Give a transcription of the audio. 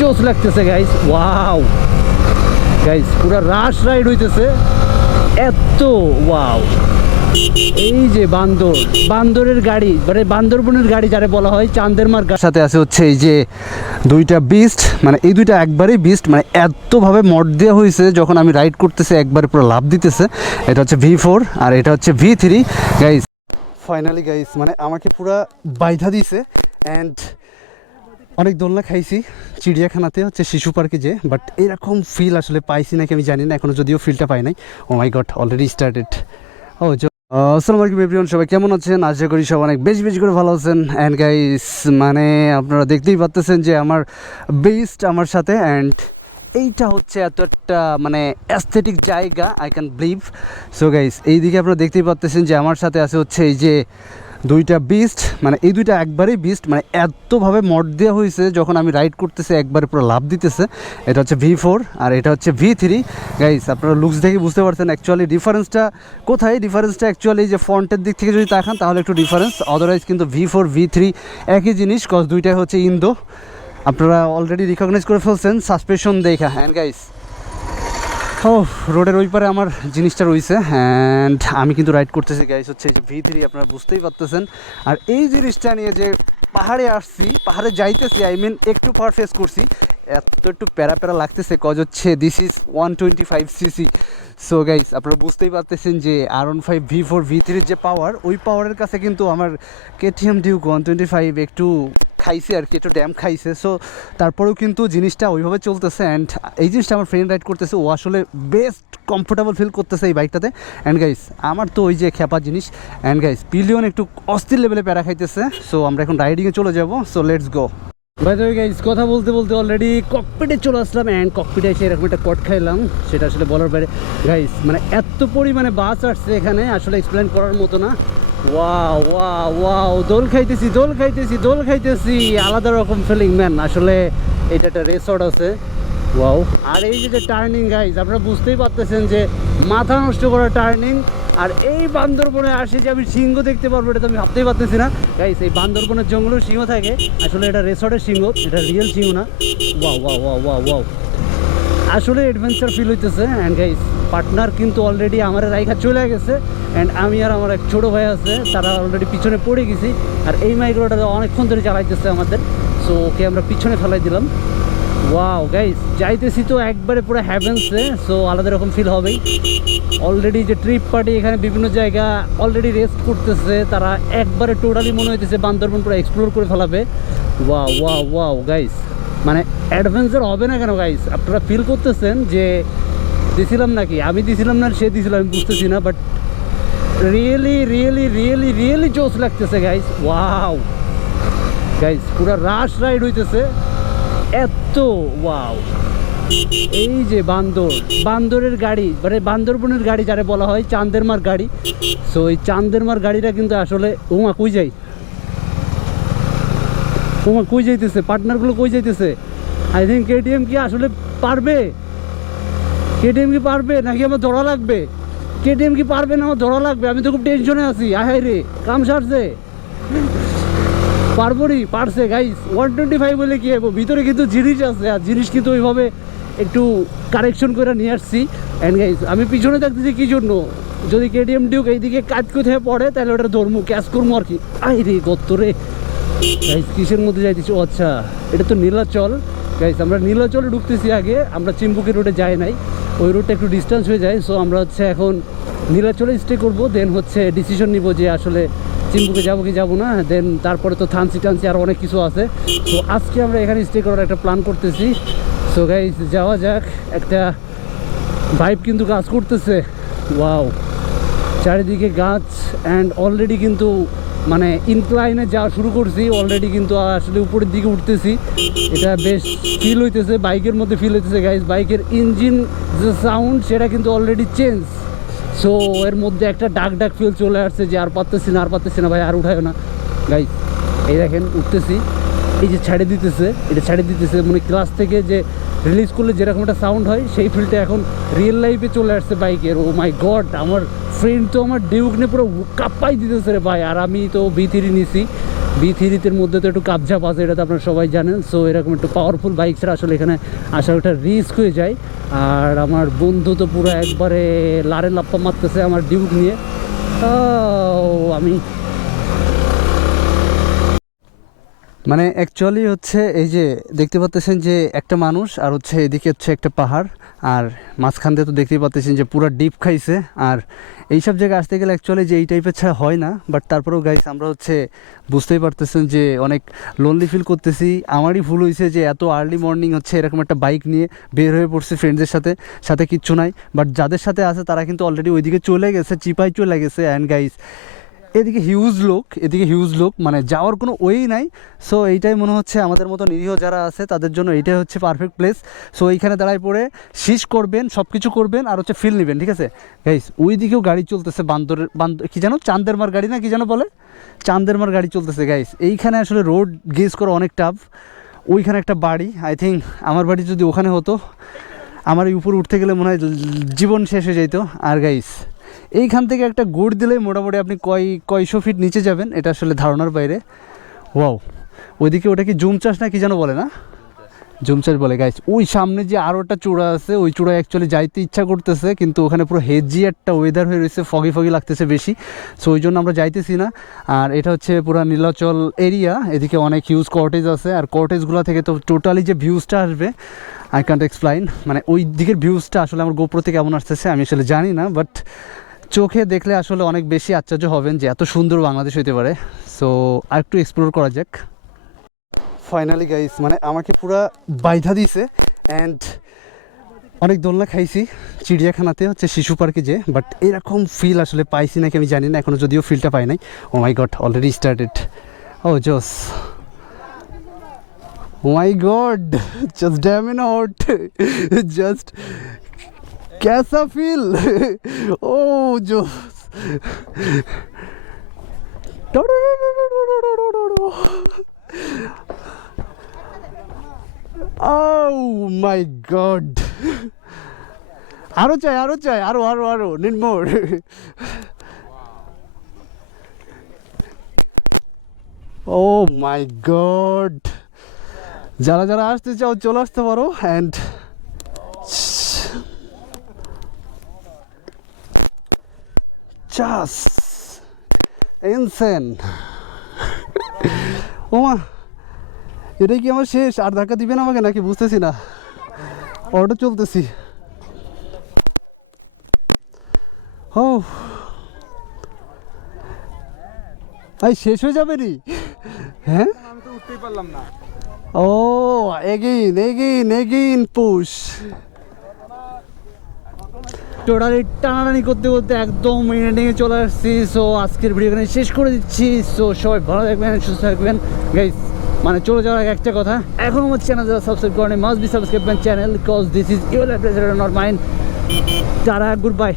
জোস লাগতেছে guys. Wow guys, পুরো রাশ রাইড হইতেছে এত। ওয়াও, এই যে বান্দরের গাড়ি, মানে বান্দরবনের গাড়ি যারা বলা হয়, চান্দেরমার সাথে আছে হচ্ছে এই যে দুইটা বিস্ট, মানে এই দুইটা একবারেই বিস্ট, মানে এতভাবে মড দেওয়া হয়েছে যখন আমি রাইড করতেছি একবারে পুরো লাভ দিতেছে। এটা হচ্ছে V4 আর এটা হচ্ছে V3 গাইস। ফাইনালি গাইস, মানে আমাকে পুরো বাইধা দিছে অ্যান্ড অনেক দোলনা খাইছি চিড়িয়াখানাতে, হচ্ছে শিশু পার্কে যে, বাট এরকম ফিল আসলে পাইছি নাকি আমি জানি না এখনও, যদিও ফিলটা পাই নাই। Oh my god, already started. ও আসসালামু আলাইকুম এভরিওয়ান, সবাই কেমন আছেন? আশা করি সব অনেক বেশি বেশি করে ভালো আছেন। অ্যান্ড গাইস, মানে আপনারা দেখতেই পাচ্তেছেন যে আমার বেস্ট আমার সাথে, অ্যান্ড এইটা হচ্ছে এত একটা মানে অ্যাস্থেটিক জায়গা, I can believe. So guys, এই দিকে আপনারা দেখতেই পাচ্তেছেন যে আমার সাথে আছে হচ্ছে এই যে দুইটা বিস্ট, মানে এই দুইটা একবারেই বিস্ট, মানে এতভাবে মড দেওয়া হয়েছে যখন আমি রাইড করতেছি একবারে পুরো লাভ দিতেছে। এটা হচ্ছে V4 আর এটা হচ্ছে V3 গাইস। আপনারা লুকস দেখে বুঝতে পারছেন অ্যাকচুয়ালি ডিফারেন্সটা কোথায়। ডিফারেন্সটা অ্যাকচুয়ালি যে ফ্রন্টের দিক থেকে যদি তাকান তাহলে একটু ডিফারেন্স, আদারওয়াইজ কিন্তু V4 V3 একই জিনিস, কজ দুইটাই হচ্ছে ইন্দো। আপনারা অলরেডি রিকগনাইজ করে ফেলছেন সাসপেনশন দেখা। হ্যান্ড গাইস, ও রোডের ওই পারে আমার জিনিসটা রয়েছে, অ্যান্ড আমি কিন্তু রাইড করতেছি গাইস হচ্ছে এই যে V3, আপনারা বুঝতেই পারতেছেন। আর এই জিনিসটা নিয়ে যে পাহাড়ে আসছি, পাহাড়ে যাইতেছি, আই মিন একটু পাহাড় ফেস করছি, একটু প্যারা লাগতেছে, কজ হচ্ছে this is 125cc। So guys, আপনারা বুঝতেই পারতেছেন যে R15 V4 V3 যে পাওয়ার, ওই পাওয়ারের কাছে কিন্তু আমার KTM ডিউক 125 একটু খাইছে আর কি, একটু ড্যাম খাইছে। সো তারপরেও কিন্তু জিনিসটা ওইভাবে চলতেছে, অ্যান্ড এই জিনিসটা আমার ফ্রেন্ড রাইড করতেছে, ও আসলে বেস্ট কমফোর্টেবল ফিল করতেছে এই বাইকটাতে। অ্যান্ড গাইস, আমার তো ওই যে খেপা জিনিস, অ্যান্ড গাইস পিলিয়ন একটু অস্থির লেভেলে প্যারা খাইতেছে। সো আমরা এখন রাইডিংয়ে চলে যাবো, so let's go. By the way guys, কথা বলতে বলতে অলরেডি ককপিটে চলে আসলাম, অ্যান্ড ককপিটে এসে এরকম একটা কট খাইলাম, সেটা আসলে বলার বাইরে গাইস। মানে এত পরিমাণে বাস আসছে এখানে, আসলে এক্সপ্লেন করার মতো না। ওয়াও ওয়াও ওয়াও, দোল খাইতেছি, আলাদা রকম ফিলিং ম্যান। আসলে এটা একটা রিসর্ট আছে। ওয়াও, আর এই যে টার্নিং গাইস, আপনারা বুঝতেই পারতেছেন যে মাথা নষ্ট করা টার্নিং। আর এই বান্দরবনে আসে যে আমি সিংহ দেখতে পারবো, এটা তো আমি ভাবতেই পারতেছি না গাইস। এই বান্দরবনের জঙ্গলেও সিংহ থাকে, আসলে এটা রিসর্টের সিংহ, এটা রিয়েল সিংহ না। Wow wow wow wow wow, আসলে অ্যাডভেঞ্চার ফিল হইতেছে। অ্যান্ড গাইস, পার্টনার কিন্তু অলরেডি আমার রাইখা চলে গেছে, অ্যান্ড আমি আর আমার এক ছোটো ভাই আছে, তারা অলরেডি পিছনে পড়ে গেছি। আর এই মাইক্রোটা অনেকক্ষণ ধরে চালাইতেছে আমাদের, সো ওকে আমরা পিছনে ফেলাই দিলাম। ওয়াও গাইস, যাইতেছি তো একবারে পুরো হ্যাভেন্সে, সো আলাদা রকম ফিল হবেই। অলরেডি যে ট্রিপ পার্টি এখানে বিভিন্ন জায়গা অলরেডি রেস্ট করতেছে, তারা একবারে টোটালি মনে হইতেছে বান্দরবন পুরো এক্সপ্লোর করে ফেলাবে। ওয়াও ওয়াও ওয়াও গাইস, মানে অ্যাডভেঞ্চার হবে না কেন গাইস? আপনারা ফিল করতেছেন যে দিছিলাম নাকি, আমি দিছিলাম না সে দিছিল, আমি বুঝতেছি না, but really really really really জোস লাগতেছে গাইস। ওয়াও গাইস, পুরো রাশ রাইড হইতেছে এত। ওয়াও, এই যে বান্দরের গাড়ি, মানে বান্দরবনের গাড়ি যারা বলা হয়, চান্দেরমার গাড়ি। সো এই চান্দেরমার গাড়িটা কিন্তু আসলে কই যাইতেছে, পার্টনারগুলো কই যাইতেছে? আই থিঙ্ক KTM কি আসলে পারবে? KTM কি পারবে নাকি আমার ধরা লাগবে? KTM কি পারবে না আমার ধরা লাগবে? আমি তো খুব টেনশনে আছি। আহাই রে, কাম সারছে, পারছে গাইস। 125 বলে কি হবো, ভিতরে কিন্তু জিনিস আছে, আর জিনিস কিন্তু ওইভাবে একটু কারেকশন করে নিয়ে আসছি। অ্যান্ড গাইস, আমি পিছনে থাকতেছি কি জন্য? যদি KTM ডিউক এইদিকে কাজ কোথায় পড়ে, তাহলে ওটা ধরমু, ক্যাশ করবো আর কি। আই রে গত্তরে গাইস, কিসের মধ্যে যাইতেছি? ও আচ্ছা, এটা তো নীলাচল গাইস। আমরা নীলাচলে ঢুকতেছি আগে, আমরা চিম্বুকি রোডে যাই নাই, ওই রোডটা একটু ডিস্টেন্স হয়ে যায়। সো আমরা হচ্ছে এখন নীলাচলে স্টে করবো, দেন হচ্ছে ডিসিশন নিব যে আসলে চিম্বুকে যাবো কি যাবো না। দেন তারপরে তো থানসি আর অনেক কিছু আছে। তো আজকে আমরা এখানে স্টে করার একটা প্ল্যান করতেছি। সো গাইস, যাওয়া যাক। একটা ভাইব কিন্তু কাজ করতেছে। ওয়াও, চারিদিকে গাছ, অ্যান্ড অলরেডি কিন্তু মানে ইনক্লাইনে যাওয়া শুরু করছি অলরেডি, কিন্তু আসলে উপরের দিকে উঠতেছি। এটা বেশ ফিল হইতেছে, বাইকের মধ্যে ফিল হইতেছে গাইস। বাইকের ইঞ্জিন যে সাউন্ড, সেটা কিন্তু অলরেডি চেঞ্জ। সো এর মধ্যে একটা ডাক ফিল চলে আসছে যে আর পারতেছি না ভাই, আর উঠায় না গাইস। এই দেখেন উঠতেছি, এই যে ছাড়ে দিতেছে, মানে ক্লাস থেকে যে রিলিজ করলে যেরকম একটা সাউন্ড হয়, সেই ফিলটা এখন রিয়েল লাইফে চলে আসছে বাইকের। ও মাই গড, আমার ফ্রেন্ড তো আমার ডিউক নিয়ে পুরো কাপ্পাই দিতেছে রে ভাই। আর আমি তো V3 নিছি, B3-র মধ্যে তো একটু কাবঝাপ আছে, এটা তো আপনারা সবাই জানেন। সো এরকম একটু পাওয়ারফুল বাইক ছাড়া আসলে এখানে আসার একটা রিস্ক হয়ে যায়। আর আমার বন্ধু তো পুরো একবারে লারে লাপ্পা মারতেছে আমার ডিউক নিয়ে। আমি মানে অ্যাকচুয়ালি হচ্ছে এই যে দেখতে পাচ্ছেন যে একটা মানুষ আর হচ্ছে এদিকে হচ্ছে একটা পাহাড়, আর মাঝখান দিয়ে তো দেখতেই পাচ্ছেন যে পুরো ডিপ খাইছে। আর এইসব জায়গায় আসতে গেলে অ্যাকচুয়ালি যে এই টাইপের ছাড়া হয় না, বাট তারপরেও গাইস আমরা হচ্ছে বুঝতেই পারতেছেন যে অনেক লোনলি ফিল করতেছি। আমারই ভুল হয়েছে যে এত আর্লি মর্নিং হচ্ছে এরকম একটা বাইক নিয়ে বের হয়ে পড়ছি ফ্রেন্ডসদের সাথে, সাথে কিচ্ছু নাই। বাট যাদের সাথে আছে তারা কিন্তু অলরেডি ওইদিকে চলে গেছে, চিপাই চলে গেছে। অ্যান্ড গাইস এদিকে হিউজ লোক, মানে যাওয়ার কোনো ওয়েই নাই। সো এইটাই মনে হচ্ছে আমাদের মতো নিরীহ যারা আছে তাদের জন্য এইটাই হচ্ছে পারফেক্ট প্লেস। সো এইখানে দাঁড়ায় পড়ে শীষ করবেন, সব কিছু করবেন আর হচ্ছে ফিল নেবেন, ঠিক আছে গাইস। ওই দিকেও গাড়ি চলতেছে, বান্দর কি জানো, চান্দেরমার গাড়ি না কি জানো বলে, চান্দেরমার গাড়ি চলতেছে গাইস। এইখানে আসলে রোড গেজ করা অনেক টাফ। ওইখানে একটা বাড়ি, আই থিঙ্ক আমার বাড়ি যদি ওখানে হতো, আমার এই উপরে উঠতে গেলে মনে হয় জীবন শেষ হয়ে যেত। আর গাইস এইখান থেকে একটা গুড় দিলেই মোটামুটি আপনি কয়শো ফিট নিচে যাবেন, এটা আসলে ধারণার বাইরে। ওয়াও, ওইদিকে ওটা কি জুম চাষ না কি যেন বলে না, জুম চাষ বলে গাইস। ওই সামনে যে আরও একটা চূড়া আছে, ওই চূড়ায় অ্যাকচুয়ালি যাইতে ইচ্ছা করতেছে, কিন্তু ওখানে পুরো হেজি একটা ওয়েদার হয়ে রয়েছে, ফগি লাগতেছে বেশি। সো ওই জন্য আমরা যাইতেছি না। আর এটা হচ্ছে পুরো নীলাচল এরিয়া, এদিকে অনেক হিউজ কটেজ আছে। আর কটেজগুলো থেকে তো টোটালি যে ভিউজটা আসবে আই ক্যান্ট এক্সপ্লেইন। মানে ওই দিকের ভিউজটা আসলে আমার গোপ্রোতে কেমন আসতেছে আমি আসলে জানি না, বাট চোখে দেখলে আসলে অনেক বেশি আশ্চর্য হবেন যে এত সুন্দর বাংলাদেশ হইতে পারে। সো আর একটু এক্সপ্লোর করা যাক। ফাইনালি গাইস, মানে আমাকে পুরা বাইধা দিছে। অ্যান্ড অনেক দোলনা খাইছি চিড়িয়াখানাতে, হচ্ছে শিশু পার্কে যে, বাট এরকম ফিল আসলে পাইছি নাকি আমি জানি না, এখনও যদিও ফিলটা পাই নাই। Oh my god, already started. Oh জোস, oh my god, just damn in hot, just कैसा फील, ओ जो oh my god, আরো চাই আরো need more. oh my god, যারা আসতে চাও চলে আসতে পারো। and just insane. ওমা, এটাই কি আমার শেষ? আর ধাক্কা দিবেন আমাকে নাকি বুঝতেছি না, অটো চলতেছি। ও ভাই শেষ হয়ে যাবে নি? হ্যাঁ, আমি তো উঠতেই পারলাম না। ও এগেইন পুশ। টোটালি টানাটানি করতে একদম এন্ডিংয়ে চলে আসছি। সো আজকের ভিডিও এখানে শেষ করে দিচ্ছি। সো সবাই ভালো থাকবেন, সুস্থ থাকবেন গাইস। মানে চলে যাওয়ার আগে একটা কথা, এখন আমার চ্যানেল যারা সাবস্ক্রাইব করেন must be subscribe my channel, because this is your life not mine. Tata, good bye.